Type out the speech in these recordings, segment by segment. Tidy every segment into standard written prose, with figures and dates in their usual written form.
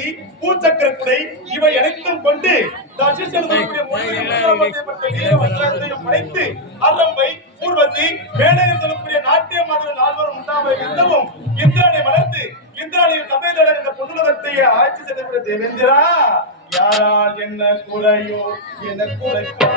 ஊர்வசி, பூச்சக்கர குடை இவை அனைத்தும் கொண்டு படைத்து அரம்பை, ஊர்வசி, மேனகர் சொல்லக்கூடிய நாட்டிய மாதிரி நால்வரும் உண்டாமை விந்தவும் இந்திராணி வளர்த்து இந்திராணியின் சபையுடன் இந்த பொன்னுலகத்தை ஆட்சி செய்த தேவேந்திரா, யாரால் என்ன குறையோ என்ன குறைப்பா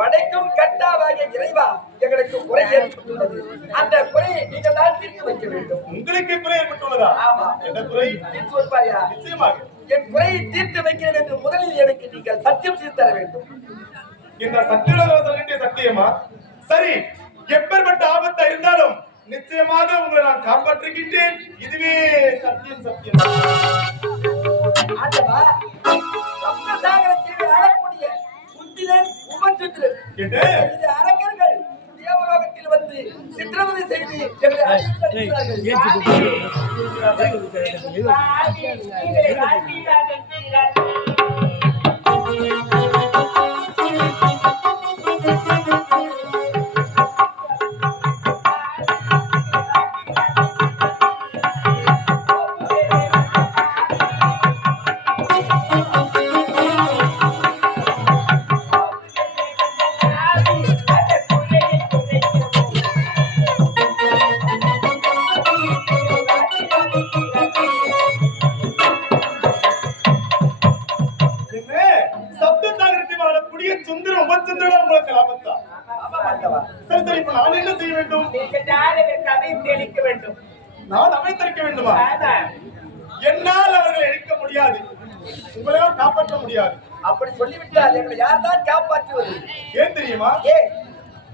வடைக்கும் கட்டாவாகிய இறைவா, எங்களுக்கு குறை ஏற்பட்டுள்ளது. அந்த குறையை நீங்கள் தான் தீர்த்து வைக்க வேண்டும். உங்களுக்கு குறை ஏற்பட்டுள்ளதா? ஆமா. என்ன குறை? தீர்த்து வைப்பாயா? நிச்சயமாக. என் குறையை தீர்த்து வைக்கிறேன் என்று முதலில் எனக்கு நீங்கள் சத்தியம் செய்து தர வேண்டும். இந்த சத்தியுடைய சத்தியமா? சரி, எப்பேற்பட்ட ஆபத்தா இருந்தாலும் நிச்சயமாக உங்களை நான் காப்பாற்றுகின்றேன். இதுவே சத்தியம். சத்தியம். ஆண்டவா, சப்தசாகரத்தில் ஆளக்கூடிய சுத்திரன் உபசுத்திரன் இது அரக்கர்கள் தேவலோகத்தில் வந்து சித்திரவதை செய்து எங்களை அழிக்கிறார்கள். நான் அமைத்திருக்க வேண்டுமா? என்னால் அவர்களை எடுக்க முடியாது, உங்களால் காப்பாற்ற முடியாது. அப்படி சொல்லிவிட்டால் எங்களை யார் தான் காப்பாற்றுவது? ஏன் தெரியுமா?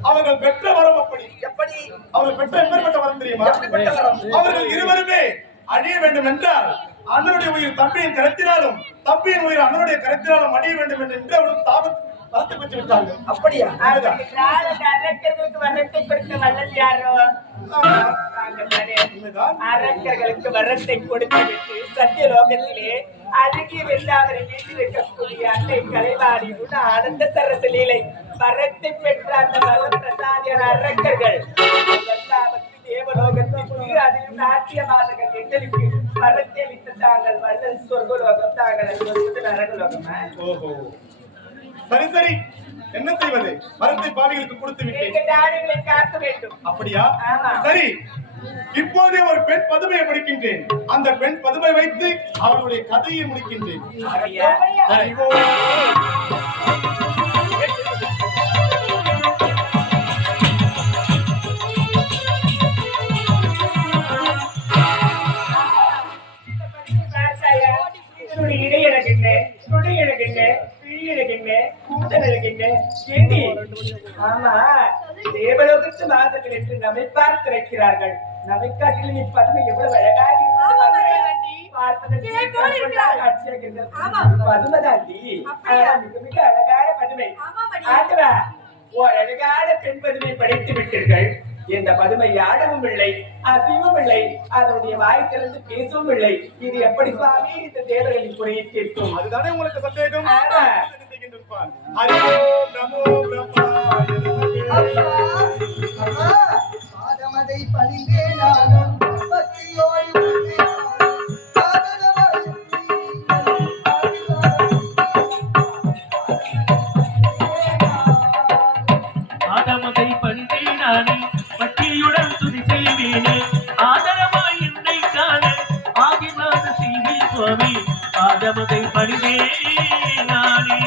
அவர்கள் பெற்ற வரம் அப்படி. எப்படி அவர்கள் பெற்ற எப்பேற்பட்ட வரம் தெரியுமா? அவர்கள் இருவருமே அழிய வேண்டும் என்றால் அண்ணனுடைய உயிர் தம்பியின் கருத்தினாலும் தம்பியின் உயிர் அண்ணனுடைய கருத்தினாலும் அழிய வேண்டும் என்று அவர்கள் சாபம் வளர்த்து பெற்று விட்டார்கள். அப்படியா? அரக்கர்களுக்கு வரத்தை கொடுத்த வல்லல் யாரோ? அரக்கர்களுக்கு வரத்தை கொடுத்து விட்டு சத்தியலோகத்திலே அழகிய வெள்ளாவரை வீட்டிருக்கக்கூடிய அன்னை கலைவாணியுடன் ஆனந்த சரச லீலை வரத்தை பெற்ற அந்த வரப்பிரசாதியான அரக்கர்கள் தேவலோகத்திற்கு அதிலும் நாட்டியமானர்கள் எங்களுக்கு வரத்தை அளித்து தாங்கள் வல்லல் சொர்க்கலோகம் தாங்கள் நரகலோகமா? சரி சரி, என்ன செய்வது? மரத்தை பாவிகளுக்கு கொடுத்து விட்டேன். காக்க வேண்டும். அப்படியா? சரி, இப்போதே ஒரு பெண் பதுமையை படிக்கின்றேன். அந்த பெண் பதுமை வைத்து அவர்களுடைய கதையை முடிக்கின்றேன். ஆமா, தேவலோகத்து மாதர்கள் என்று நம்மை பார்த்திருக்கிறார்கள். நம்மை காட்டிலும் இப்பதுமை எவ்வளவு அழகாக பதுமதாண்டி, மிக மிக அழகான பதுமை. ஆண்டவா, ஒரு அழகான பெண் பதுமை படைத்து விட்டீர்கள். இந்த பதுமை ஆடவும் இல்லை, அசைவும் இல்லை, அதனுடைய வாய் திறந்து பேசவும் இல்லை. இது எப்படி சுவாமி இந்த தேவர்களின் குறையை தீர்க்கும்? அதுதானே உங்களுக்கு சந்தேகம்? ஆதமதை பணிந்தேனானே பட்டியுடன் துதி செய்வேனே ஆதரவாய் என்னை காண ஆகினாத செய்தி சுவாமி ஆதமதை பணிந்தேனானே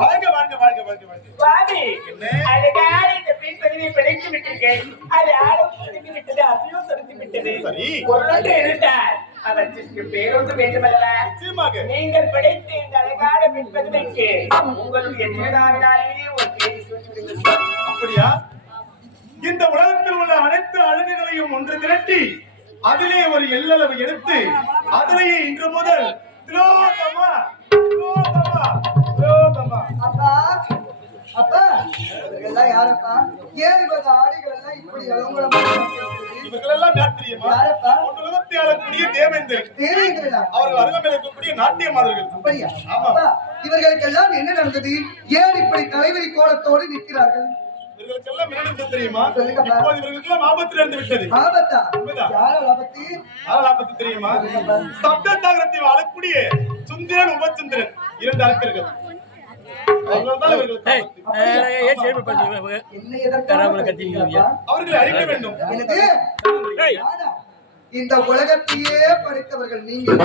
வாழ்க வாழ்க வாழ்க வாழ்க வாழ்க. சுவாமி என்ன? அழகான இந்த பெண் பதவியை படைத்து விட்டீர்கள். அது ஆழம் தொடங்கி விட்டது, அசையும் தொடங்கி விட்டது. சரி. பொருளொன்று இருந்தால் அவற்றிற்கு பேரொன்று வேண்டுமல்லவா? நிச்சயமாக. நீங்கள் படைத்த இந்த அழகான பெண் பதவிக்கு உங்களுடைய திருநாவினாலேயே ஒரு பேரை சொல்லிவிடுங்கள். அப்படியா? இந்த உலகத்தில் உள்ள அனைத்து அழகுகளையும் ஒன்று திரட்டி அதிலே ஒரு எல்லளவு எடுத்து அதிலேயே இன்று முதல் திலோதமா திலோதமா திலோதமா. அப்பா அப்பா இவர்கள்லாம் யாரப்பா? ஏன் இவங்க ஆடிகள் எல்லாம் இப்படி அலங்கோலமா இவர்கள் எல்லாம் யார் தெரியுமா? யாரப்பா? ஒன்று உலகத்தை ஆளக்கூடிய தேவேந்திரன். தேவைங்களா? அவர்கள் அருகமையில் இருக்கக்கூடிய நாட்டிய மாதர்கள். அப்படியா? ஆமா. அப்பா, இவர்களுக்கெல்லாம் என்ன நடந்தது? ஏன் இப்படி தலைவலி கோலத்தோடு நிற்கிறார்கள்? இவர்களுக்கெல்லாம் என்ன நடந்தது தெரியுமா? சொல்லுங்கப்பா. இப்போது இவர்களுக்கெல்லாம் ஆபத்து நடந்து விட்டது. ஆபத்தா? உண்மைதான். யாரால் ஆபத்து? யாரால் ஆபத்து தெரியுமா? சப்த சாகரத்தை வாழக்கூடிய சுந்தரன் உபசுந்தரன் இரண்டு அரக்கர்கள். அவர்கள்தான் இவர்களுக்கு ஆபத்து. என்ன எதற்காக கத்தினீங்கப்பா? அவர்களை அழிக்க வேண்டும். என்னது? யாரா? இந்த உலகத்தையே படைத்தவர்கள் நீங்கள்,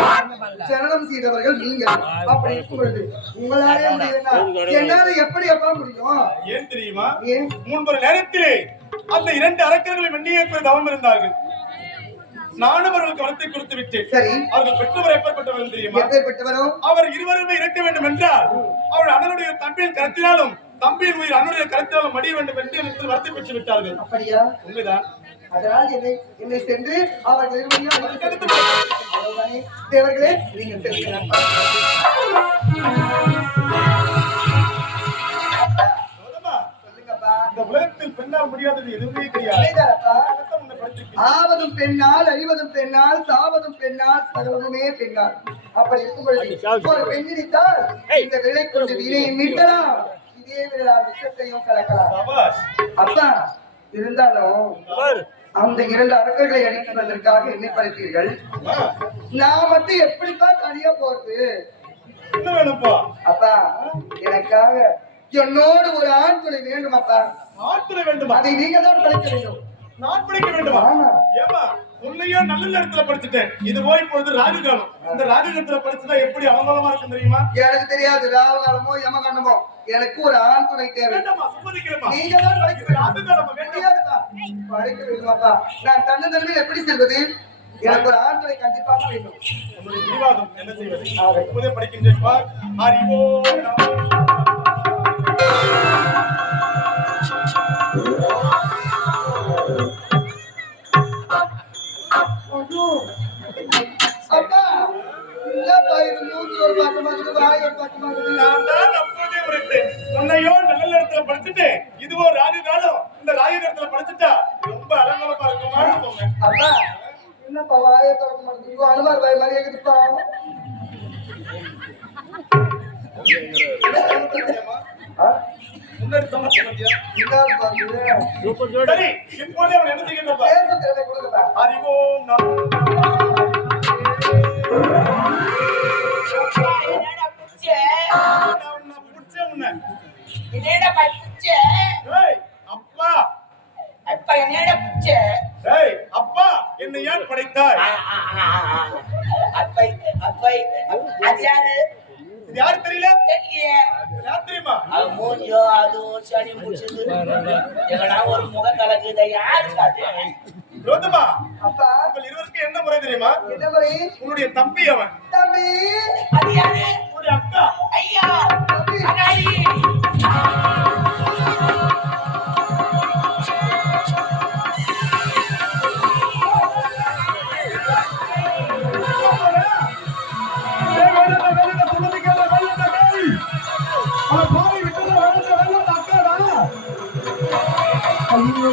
ஜனனம் செய்தவர்கள் நீங்கள். அப்படி இருக்கும் பொழுது உங்களாலே முடியும்னா என்னால எப்படி அப்பா முடியும்? ஏன் தெரியுமா? ஏன்? முன்பொரு நேரத்திலே அந்த இரண்டு அரக்கர்களை வெண்ணியேற்ற தவம் இருந்தார்கள். நானும் அவர்களுக்கு வரத்தை கொடுத்து விட்டேன். சரி. அவர்கள் பெற்றவர் எப்பேற்பட்டவர் தெரியுமா? எப்பேற்பட்டவரும்? அவர் இருவருமே இறக்க வேண்டும் என்றால் அவள் அண்ணனுடைய தம்பியின் கருத்தினாலும் தம்பியின் உயிர் அண்ணனுடைய கருத்தினாலும் மடிய வேண்டும் என்று எனக்கு வரத்தை பெற்று விட்டார்கள். அப்படியா? உண்மைதான். அதனால் என்னை சென்று அவர்கள் இருவரையும் அழைத்து அவ்வளவுதானே? தேவர்களே, நீங்கள் செல்கிறேன். கௌதமா, சொல்லுங்கப்பா. இந்த உலகத்தில் பெண்ணால் முடியாதது எதுவுமே கிடையாது. புரியுதாப்பா? அதைத்தான் உன்னை படிச்சிருக்கேன். ஆவதும் பெண்ணால், அழிவதும் பெண்ணால், சாவதும் பெண்ணால், சகலமுமே பெண்ணால். அப்படி இருக்கும் பொழுது ஒரு பெண்ணினித்தால் இந்த விலை கொண்டு வீணையை மீட்டலாம், இதே விழால் விஷத்தையும் கலக்கலாம். சபாஷ். அப்பா, இருந்தாலும் அந்த இரண்டு அரக்கர்களை அழிப்பதற்காக என்னை படைத்தீர்கள். நான் மட்டும் எப்படிப்பா தனியா போறது? என்ன வேணும்ப்பா? அப்பா, எனக்காக என்னோடு ஒரு ஆண் துணை வேண்டும் அப்பா. ஆத்திர வேண்டுமா? அதை நீங்க தான் படைக்க வேண்டும். நான் படிக்க வேண்டுமா? ஆமா. ஏமா உன்னையோ நல்ல நேரத்துல படிச்சுட்டேன். இது போய் இப்பொழுது ராகு காலம். இந்த ராகு காலத்துல படிச்சுட்டா எப்படி அவமானமா இருக்கும் தெரியுமா? எனக்கு தெரியாது ராவகாலமோ யமகாலமோ. எனக்கு ஒரு ஆண் துணை தேவை. வேண்டாமா? சம்மதிக்கிறேமா? நீங்க தான் படைக்க வேண்டும். ராகு காலமா? வேண்டாம். முடியாதுப்பா. படைக்க வேண்டுமாப்பா. நான் தன்னந்தனிமையில் எப்படி செல்வது? எனக்கு ஒரு ஆண் துணை கண்டிப்பாக வேண்டும். உன்னுடைய பிடிவாதம் என்ன செய்வது? இப்போதே படிக்கின்றேன் பார். அறிவோ அப்பா, இல்லப்பா, இது மூச்சு ஒரு பக்கமாகுது, வாய் ஒரு பக்கமாகுது. நான் தான் அப்போதே உரைத்தேன். உன்னையோ நல்ல நேரத்துல படிச்சுட்டு இதுவோ ராகு காலம். இந்த ராகு காலத்துல படிச்சுட்டா ரொம்ப அலங்கோலமா இருக்குமான்னு சொன்னேன். அப்பா, என்னப்பா வாயை திறக்க மாட்டேங்குது? அனுமார் வாய் மாதிரி இருக்குதுப்பா. ஆ? முன்னாடி சொன்ன சம்மதியா? இந்தாப்பா இது. சரி, இப்போதே அவன் என்ன செய்கின்றப்பா? பேச திறமை கொடுங்கப்பா. அறிவோம் நாம். என்னடா புடிச்சே? நான் உன்னை பிடிச்சேன் உன்னை. என்னடா புடிச்சே? ஏய், அப்பா. அப்பா என்னடா புடிச்சே? ஏய், அப்பா, என்னை ஏன் படைத்தாய்? அப்பை அப்பை அது யாரு? இது யாரு தெரியல? தெரியலையே. யார் தெரியுமா? அது மூஞ்சியோ அது சனி முடிச்சது எங்கடா ஒரு முக கலக்குது. யாரு அது? ரோதமா, அப்பா, உங்கள் இருவருக்கும் என்ன முறை தெரியுமா? என்ன முறை? உன்னுடைய தம்பி அவன். தம்பி, அது யாரு? உன்னுடைய அக்கா. ஐயா தம்பி. அடாடி. ஐயோ